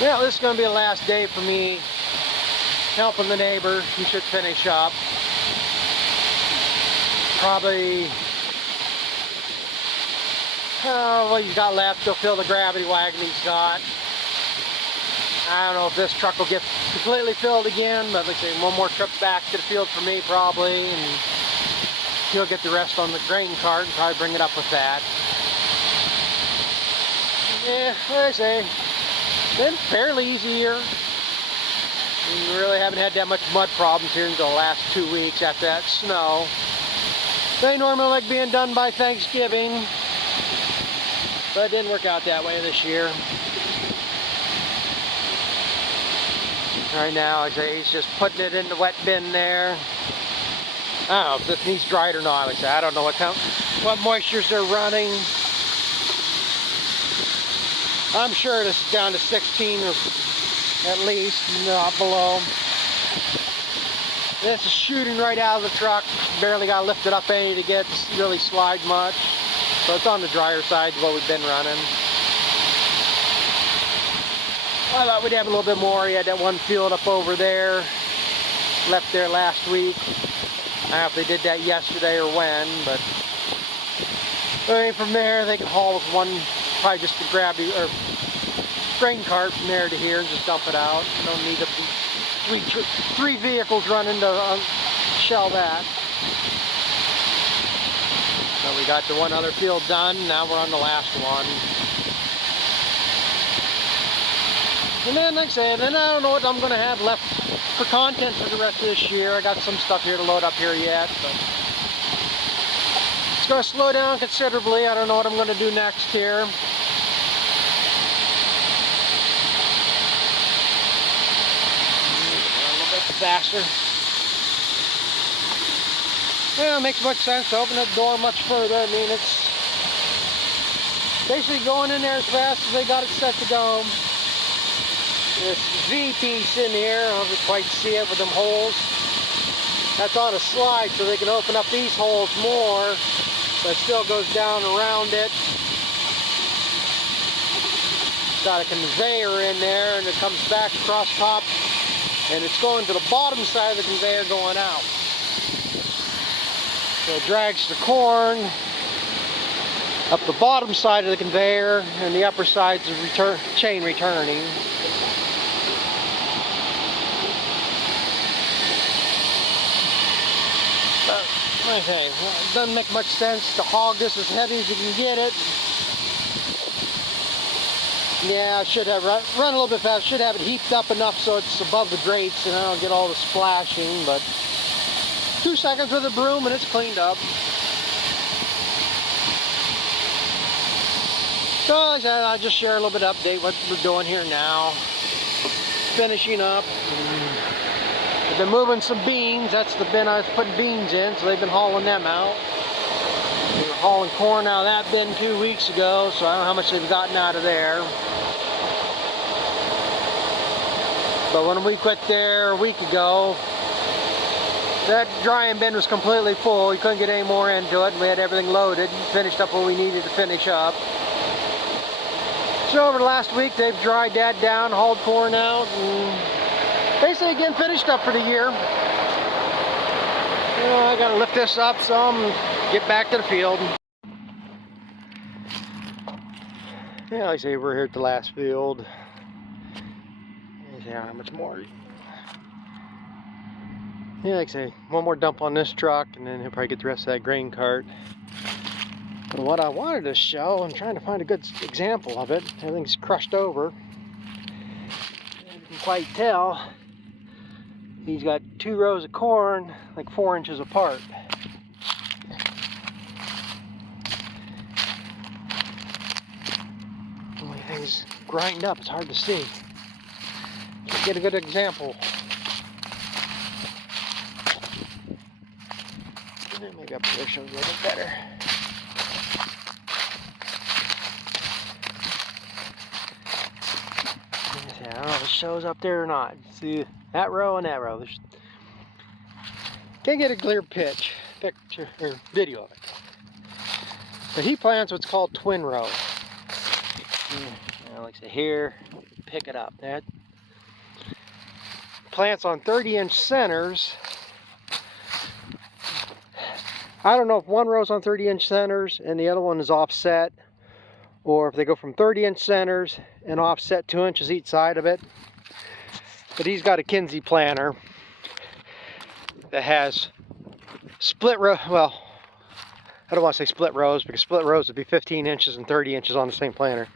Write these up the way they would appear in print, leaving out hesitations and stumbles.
Well, this is going to be the last day for me helping the neighbor. He should finish up. Probably, what he's got left, he'll fill the gravity wagon he's got. I don't know if this truck will get completely filled again, but like I say, one more trip back to the field for me probably, and he'll get the rest on the grain cart and probably bring it up with that. Yeah, like I say, been fairly easy year. We really haven't had that much mud problems here until the last 2 weeks after that snow. They normally like being done by Thanksgiving, but it didn't work out that way this year. Right now, like I say, he's just putting it in the wet bin there. I don't know if this needs dried or not. Like I say, I don't know what moistures they're running. I'm sure this is down to 16 or at least, not below. This is shooting right out of the truck. Barely got lifted up any to get really slide much. So it's on the drier side of what we've been running. I thought we'd have a little bit more. He had that one field up over there. Left there last week. I don't know if they did that yesterday or when, but from there they can haul with one, probably just to grab the grain cart from there to here and just dump it out. You don't need three vehicles running to shell that. So we got the one other field done. Now we're on the last one. And then, like I say, then I don't know what I'm going to have left for content for the rest of this year. I got some stuff here to load up here yet, but it's going to slow down considerably. I don't know what I'm going to do next here. A little bit faster. Yeah, it makes much sense to open that door much further. I mean, it's basically going in there as fast as they got it set to go. This V piece in here, I don't know if you quite see it with them holes. That's on a slide so they can open up these holes more, but it still goes down around it. Got a conveyor in there and it comes back across top and it's going to the bottom side of the conveyor going out. So it drags the corn up the bottom side of the conveyor and the upper side's the chain returning. Okay, well, it doesn't make much sense to hog this as heavy as you can get it. Yeah, I should have run a little bit fast. Should have it heaped up enough so it's above the grates and I don't get all the splashing, but 2 seconds with a broom and it's cleaned up. So I'll just share a little bit of update what we're doing here now. Finishing up. I've been moving some beans. That's the bin I was putting beans in, so they've been hauling them out. They were hauling corn out of that bin 2 weeks ago, so I don't know how much they've gotten out of there. But when we quit there a week ago, that drying bin was completely full. We couldn't get any more into it, and we had everything loaded. Finished up what we needed to finish up. So over the last week, they've dried that down, hauled corn out, and basically again finished up for the year. I gotta lift this up some and get back to the field. Yeah, like I say, we're here at the last field. Let's see how much more. Yeah, like I say, one more dump on this truck and then he'll probably get the rest of that grain cart. But what I wanted to show, I'm trying to find a good example of it. Everything's crushed over. You can quite tell. He's got 2 rows of corn like 4 inches apart. When things grind up, it's hard to see. Let's get a good example. And then maybe up here shows a little bit better. I don't know if it shows up there or not. See that row and that row. Can't get a clear picture or video of it. But he plants what's called twin row. Like I say here, pick it up. That plants on 30-inch centers. I don't know if one row's on 30-inch centers and the other one is offset, or if they go from 30-inch centers and offset 2 inches each side of it. But he's got a Kinze planter that has split row. Well, I don't want to say split rows, because split rows would be 15 inches and 30 inches on the same planter.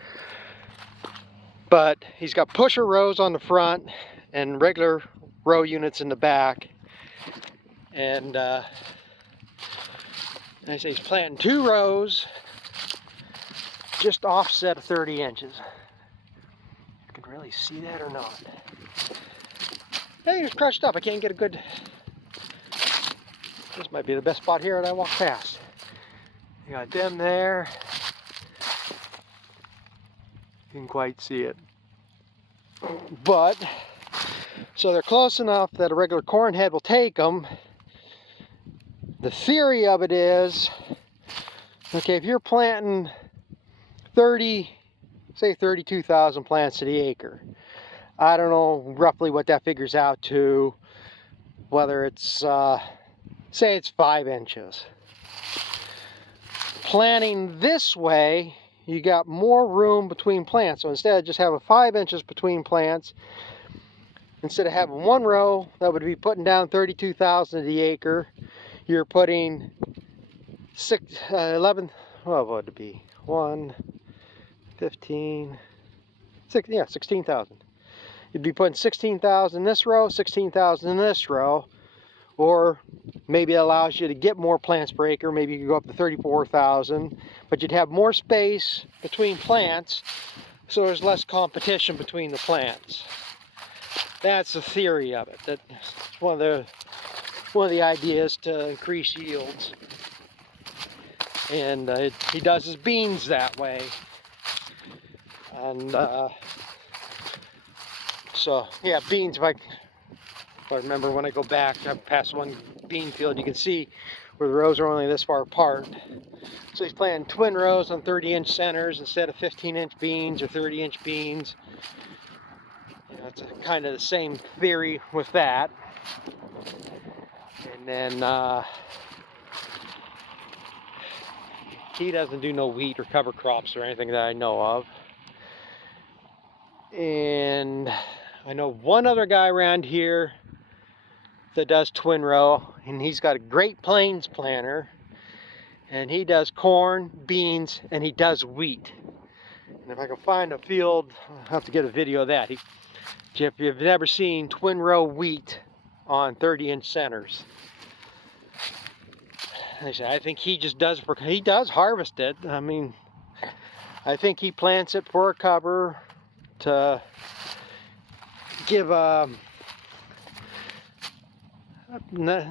But he's got pusher rows on the front and regular row units in the back. And I say he's planting 2 rows just offset of 30 inches. You can really see that or not. Hey, it's crushed up. I can't get a good... This might be the best spot here that I walk past. You got them there. You can quite see it. But, so they're close enough that a regular corn head will take them. The theory of it is, okay, if you're planting 32,000 plants to the acre, I don't know roughly what that figures out to, whether it's, say it's 5 inches. Planting this way, you got more room between plants. So instead of just having 5 inches between plants, instead of having one row that would be putting down 32,000 to the acre, you're putting 11, what would it be? 1, 15, 6, yeah, 16,000. You'd be putting 16,000 in this row, 16,000 in this row, or maybe it allows you to get more plants per acre. Maybe you could go up to 34,000, but you'd have more space between plants, so there's less competition between the plants. That's the theory of it. That's one of the ideas to increase yields. And he does his beans that way. And so yeah, beans. If I remember, when I go back past one bean field, you can see where the rows are only this far apart. So he's planting twin rows on 30-inch centers instead of 15-inch beans or 30-inch beans. You know, it's kind of the same theory with that. And then he doesn't do no wheat or cover crops or anything that I know of. And I know one other guy around here that does twin row, and he's got a Great Plains planter, and he does corn, beans, and he does wheat. And if I can find a field, I'll have to get a video of that. If you've never seen twin row wheat on 30-inch centers, I think he just does, he does harvest it. I mean, I think he plants it for a cover to give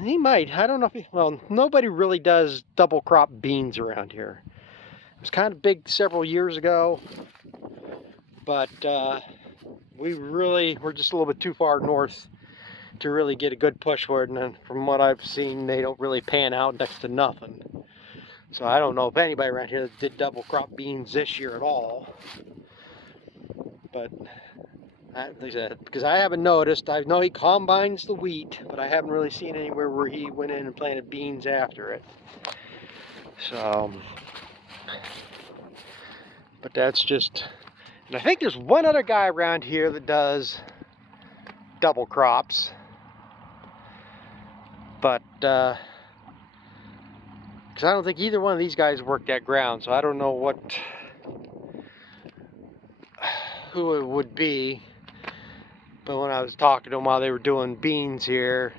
he might, I don't know if he, well, nobody really does double crop beans around here. It was kind of big several years ago, but we're just a little bit too far north to really get a good push for it, and from what I've seen, they don't really pan out next to nothing. So I don't know if anybody around here did double crop beans this year at all. But like I said, because I haven't noticed, I know he combines the wheat, but I haven't really seen anywhere where he went in and planted beans after it. So, but that's just, and I think there's one other guy around here that does double crops, but because I don't think either one of these guys worked that ground, so I don't know who it would be. But when I was talking to them while they were doing beans here,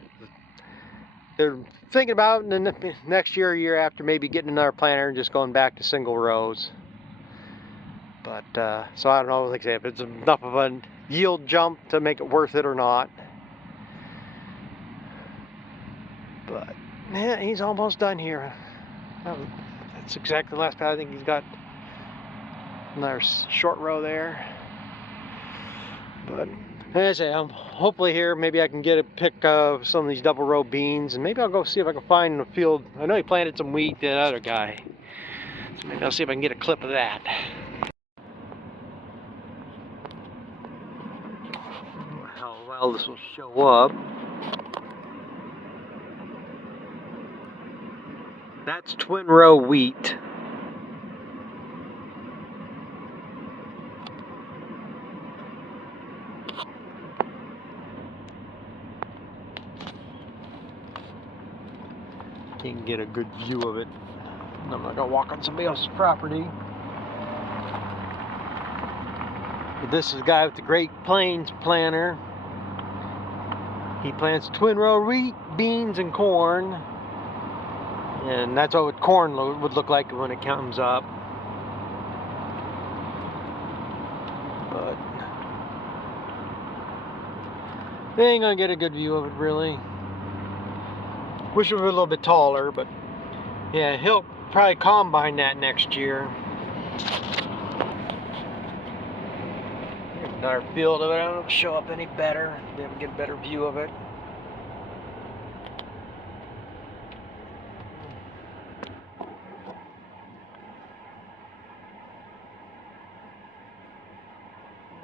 they're thinking about in the next year or year after maybe getting another planter and just going back to single rows. But so I don't know, like I say, if it's enough of a yield jump to make it worth it or not. But yeah, he's almost done here. That's exactly the last pad. I think he's got another short row there. But as I say, I'm hopefully here, maybe I can get a pick of some of these double row beans, and maybe I'll go see if I can find in the field. I know he planted some wheat, that other guy. So maybe I'll see if I can get a clip of that. well this will show up. That's twin row wheat. Can't get a good view of it. I'm not gonna walk on somebody else's property. But this is a guy with the Great Plains planter. He plants twin row wheat, beans, and corn. And that's what corn would look like when it comes up. But they ain't gonna get a good view of it, really. Wish it were a little bit taller, but yeah, he'll probably combine that next year. Here's another field of it. I don't know if it'll show up any better. Maybe get a better view of it.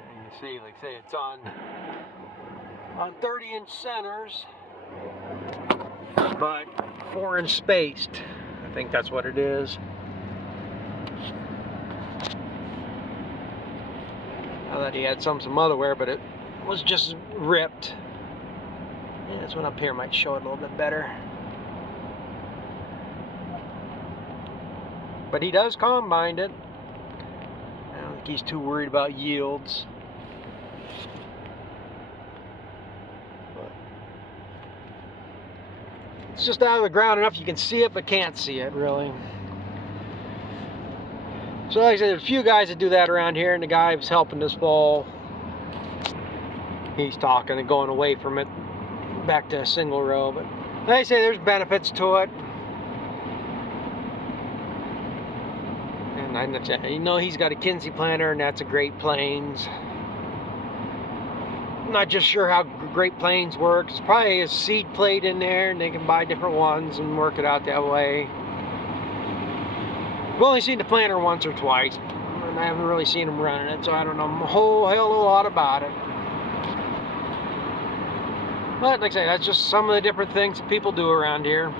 And you see, like say, it's on 30-inch centers, but 4-inch spaced. I think that's what it is. I thought he had some other wear, but it was just ripped. Yeah, this one up here might show it a little bit better. But he does combine it. I don't think he's too worried about yields. It's just out of the ground enough you can see it, but can't see it, really. So like I said, there's a few guys that do that around here, and the guy who's helping this fall, he's talking and going away from it back to a single row. But like I say, there's benefits to it. And I know he's got a Kinze planter, and that's a Great Plains. I'm not just sure how Great Plains works. It's probably a seed plate in there, and they can buy different ones and work it out that way. I've only seen the planter once or twice, and I haven't really seen him running it, so I don't know a whole hell of a lot about it. But like I say, that's just some of the different things that people do around here.